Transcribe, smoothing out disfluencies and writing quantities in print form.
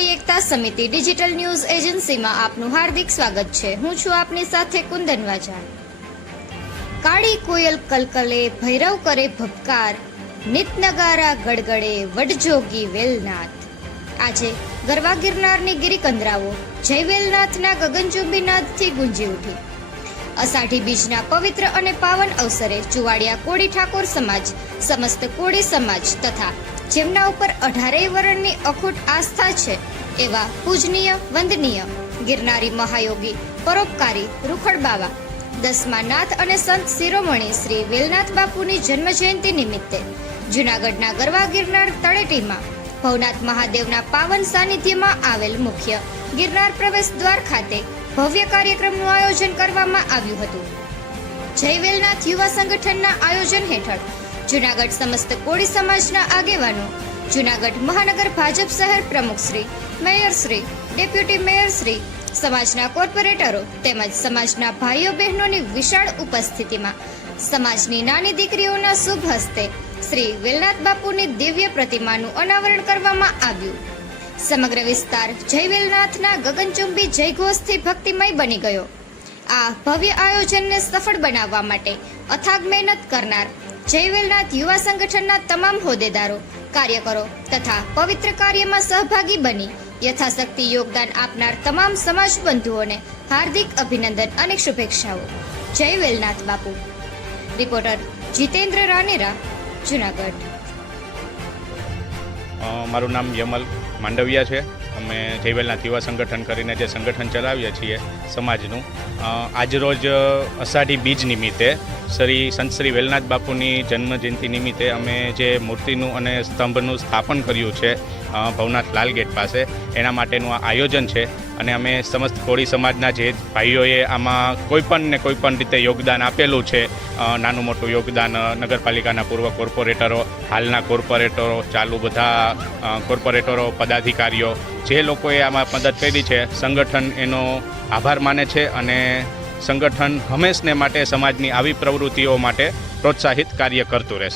કોળી એકતા સમિતિ digital news એજન્સીમાં આપનું હાર્દિક સ્વાગત છે। હું છું આપની સાથે કુંદન વાજા। કાળી કોયલ કલકલે, ભૈરવ કરે ભપકાર, નિત નગારા ગડગડે, વડજોગી વેલનાથ। આજે ગરવા ગિરનારની ગિરિકંદરાઓ જય વેલનાથના ગગનચુંબી નાદથી ગુંજી ઉઠી। અષાઢી બીજના પવિત્ર અને પાવન અવસરે ચુવાડિયા કોળી ઠાકોર સમાજ, સમસ્ત કોળી સમાજ તથા જેમના ઉપર 18 વર્ણની અખૂટ આસ્થા છે એવા પૂજનીય, વંદનીય ગિરનારી મહાયોગી, પરોપકારી રૂખડ બાવા, દસમા નાથ અને સંત શિરોમણી શ્રી વેલનાથ બાપુની જન્મ જયંતિ નિમિત્તે જૂનાગઢના ગરવા ગિરનાર તળેટીમાં ભવનાથ મહાદેવના પાવન સાનિધ્યમાં આવેલ મુખ્ય ગિરનાર પ્રવેશ દ્વાર ખાતે ભવ્ય કાર્યક્રમનું આયોજન કરવામાં આવ્યું હતું। જય વેલનાથ યુવા સંગઠનના આયોજન હેઠળ જૂનાગઢ સમસ્ત કોળી સમાજના આગેવાનો, જૂનાગઢ મહાનગર ભાજપ શહેર પ્રમુખ Shri, mayor Shri, deputy mayor Shri, સમાજના કોર્પોરેટરો તેમજ સમાજના ભાઈઓ બહેનોની વિશાળ ઉપસ્થિતિમાં સમાજની નાની દીકરીઓના શુભ હસ્તે શ્રી વેલનાથ બાપુની દિવ્ય પ્રતિમાનું અનાવરણ કરવામાં આવ્યું। સમગ્ર વિસ્તાર જય વેલનાથના ગગનચુંબી જયઘોષથી ભક્તિમય બની ગયો। આ ભવ્ય આયોજનને સફળ બનાવવા માટે અથાગ મહેનત કરનાર જય વેલનાથ યુવા સંગઠનના તમામ હોદ્દેદારો, કાર્યકરો તથા પવિત્ર કાર્યમાં સહભાગી બની યથાશક્તિ યોગદાન આપનાર તમામ સમાજ બંધુઓને હાર્દિક અભિનંદન અને શુભેચ્છાઓ। જય વેલનાથ બાપુ। રિપોર્ટર જીતેન્દ્ર રાનેરા, જૂનાગઢ। મારું નામ યમલ માંડવિયા છે। અમે જય વેલનાથ યુવા સંગઠન કરીને જે સંગઠન ચલાવીએ છીએ સમાજનું, આજરોજ અષાઢી બીજ નિમિત્તે સંત શ્રી વેલનાથ બાપુની જન્મજયંતિ નિમિત્તે અમે જે મૂર્તિનું અને સ્તંભનું સ્થાપન કર્યું છે ભવનાથ લાલ ગેટ પાસે, એના માટેનું આ આયોજન છે। અને અમે સમસ્ત કોળી સમાજના જે ભાઈઓએ આમાં કોઈપણ રીતે યોગદાન આપેલું છે, નાનું મોટું યોગદાન નગરપાલિકાના પૂર્વ કોર્પોરેટરો, હાલના કોર્પોરેટરો, ચાલુ બધા કોર્પોરેટરો, પદાધિકારીઓ, જે લોકોએ આમાં મદદ કરી છે, સંગઠન એનો આભાર માને છે અને સંગઠન હંમેશને માટે સમાજની આવી પ્રવૃત્તિઓ માટે પ્રોત્સાહિત કાર્ય કરતું રહેશે।